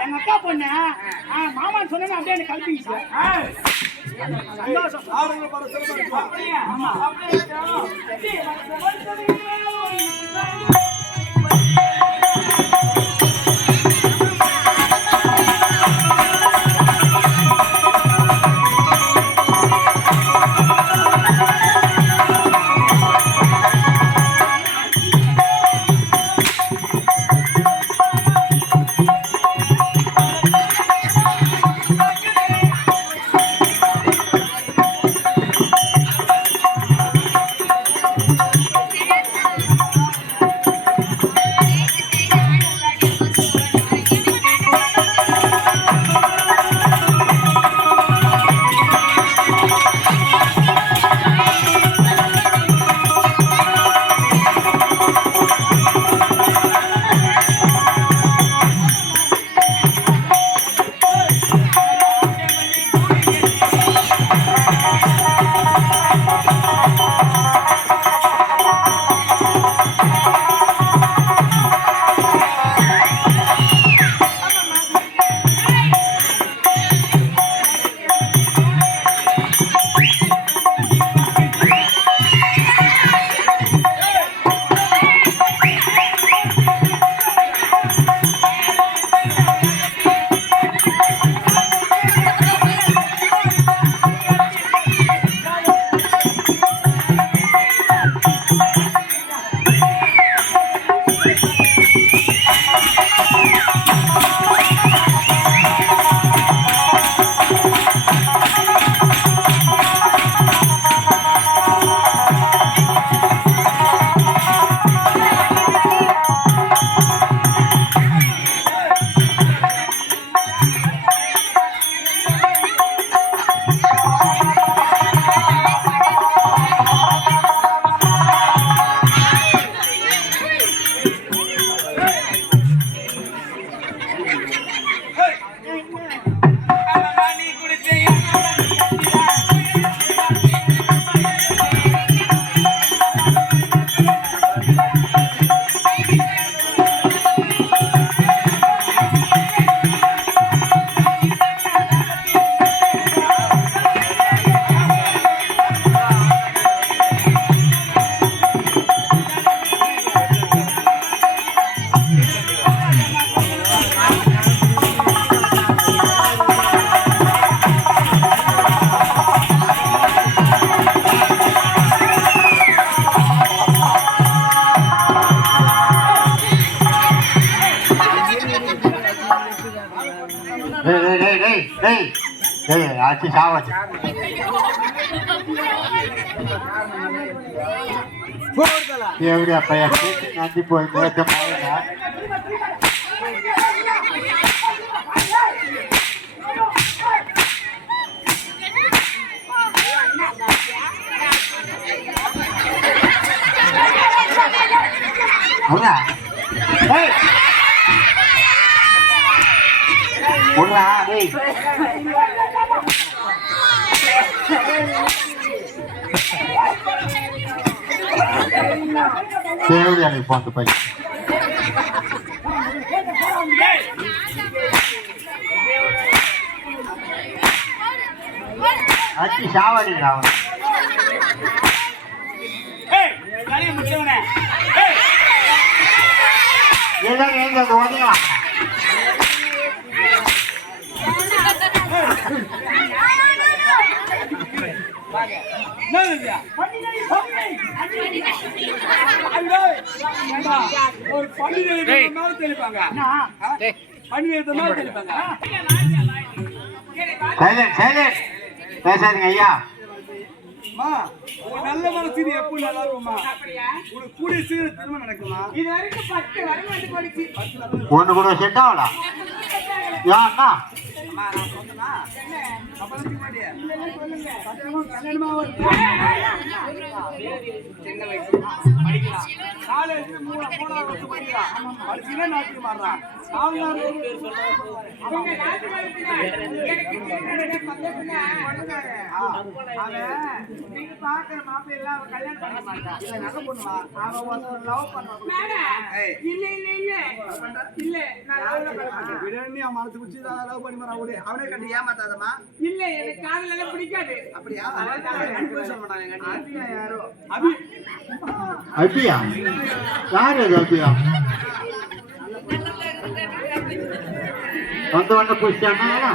எங்க அக்கா பொண்ணு மாமான்னு சொன்னா அப்படியே எனக்கு கல்பிச்சு சந்தோஷம் ஆடுங்க பாரு அப்படியே? டேய் டேய் ஆச்சு சாவாச்சு. எப்படியா பையன்? நந்தி போய் சேவை அனுப்பான் அந்த பையன் அச்சு சாவாடிக்கிறா அவன். ஏதாவது எங்க பேசாதீங்க ஐயா. நல்ல மனசு நீ எப்போ நல்லா இருக்குமா உனக்கு கூடிய சீக்கிரம் திரும்ப நடக்குமா இது வரைக்கும் பத்து வருமானத்து போடுச்சு ஒன்று கூட செட் ஆகலாம் யா சின்ன வயசு. படிக்கலாம். காலேஜ் மூணு மூணாவது வருஷம் படிக்கலாம். படிச்சுன்னா நாட்டுக்கு மாறுறான். அவன் பாக்குற மாப்பிள்ளை எல்லாம் அவன் கல்யாணம் பண்ண மாட்டான். இல்ல, நகை பொண்ணுமா? அவன் ஒருத்தர் love பண்ணுவான். இல்ல, இல்ல, இல்ல. இல்ல, மாட்டேன். விடன்னு அவன் மனசு குச்சி தான் love பண்ணி மாறான் விடு. அவனே கண்டு ஏமாத்தாதம்மா. இல்ல, எனக்கு காதல் எல்லாம் பிடிக்காது. அப்படியா? கண்டு மாட்டாங்க, கண்டு. ஆத்தியா யாரோ? அபி. அப்பியா யார் அது அப்பியா வந்த உடனே குடிச்சானா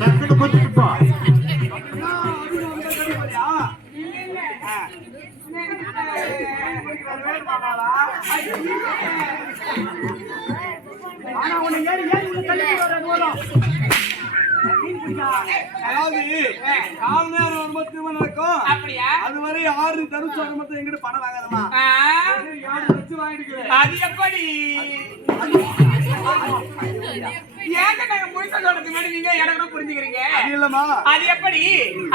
டக்குனு ஆனா உன்னை ஏறி ஏறி உன்னை தள்ளி அது வரும். மீன் பிடிக்கா. அதாவது கால் நேரம் வரும்போது திருமணம் நடக்கும் அப்படியா அதுவரை ஆறு மட்டும் எங்கிட்ட பணம் வாங்கிட்டு அது எப்படி ஏங்க நாங்க முழுசா சொல்றதுக்கு முன்னாடி நீங்க கூட புரிஞ்சுக்கிறீங்க அது இல்லம்மா அது எப்படி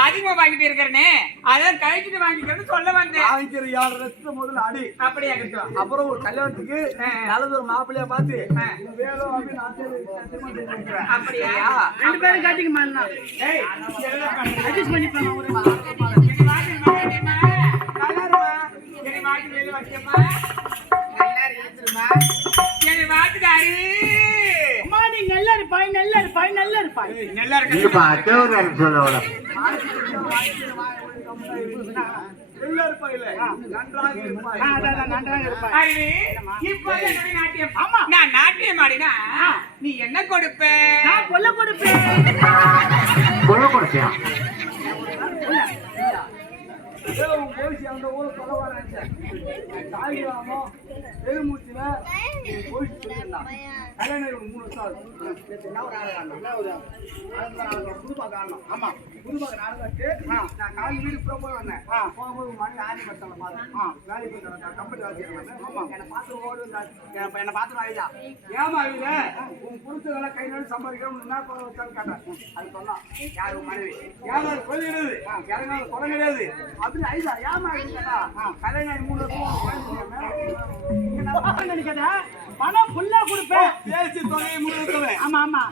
அதிகமா வாங்கிட்டு இருக்கிறனே அதான் கழிச்சிட்டு வாங்கிக்கிறேன்னு சொல்ல வந்தேன் வாங்கிக்கிற ஏழு லட்சத்தை முதல்ல அடி அப்படியா அப்புறம் ஒரு கல்யாணத்துக்கு நல்லது ஒரு மாப்பிள்ளைய பார்த்து வேணும். அப்படியா சரியா? ரெண்டு பேரும் காட்டிக்க மாட்டா ஏய் அட்ஜஸ்ட் பண்ணிப்பாங்க ஒரு என்னை வாட்டி வெளியே வச்சியம்மா என்னை வாட்டுதாரு அம்மா நீ நல்லா இருப்பாய் நல்லா இருப்பாய் நல்லா இருப்பாய் நல்லா சொல்ல நாட்டியம் ஆமா நான் நாட்டியம் ஆடினா நீ என்ன கொடுப்ப நான் கொல்ல கொடுப்பேன் ஏதோ அந்த ஊர் சொல்ல வரேன் தாய் கிராமம் பெருமூச்சில போலீஸ் சொல்லியிருந்தான் கல்யாணம் ஒரு மூணு வருஷம் ஆகுது என்ன ஒரு நாடகம் ஆடணும்? என்ன ஒரு அடுத்த நாடகம் புதுப்பா காரணம் ஆமா புதுப்பா நாடகத்துக்கு நான் காலி வீடு போய் வந்தேன் போகும்போது மணி ஆடி பத்தால பார்த்தேன் வேலை போய் கம்பெனி வாசிக்கிறேன் ஆமா என்னை பார்த்து ஓடு என்னை பார்த்து வாயிதா ஏமா உன் புருஷங்களை கை சம்பாதிக்க என்ன குறை வச்சான்னு கேட்டேன் அது சொன்னான் யார் உன் மனைவி ஏமா கொலை கிடையாது இறங்காத கொலை கிடையாது அப்படி ஐயா ஏமா இல்லைடா கல்யாணம் மூணு வருஷம் நினைக்காத பணம் ஃபுல்லா கொடுப்பேன். பேசி தொகையை முழுவதுமே ஆமா ஆமா.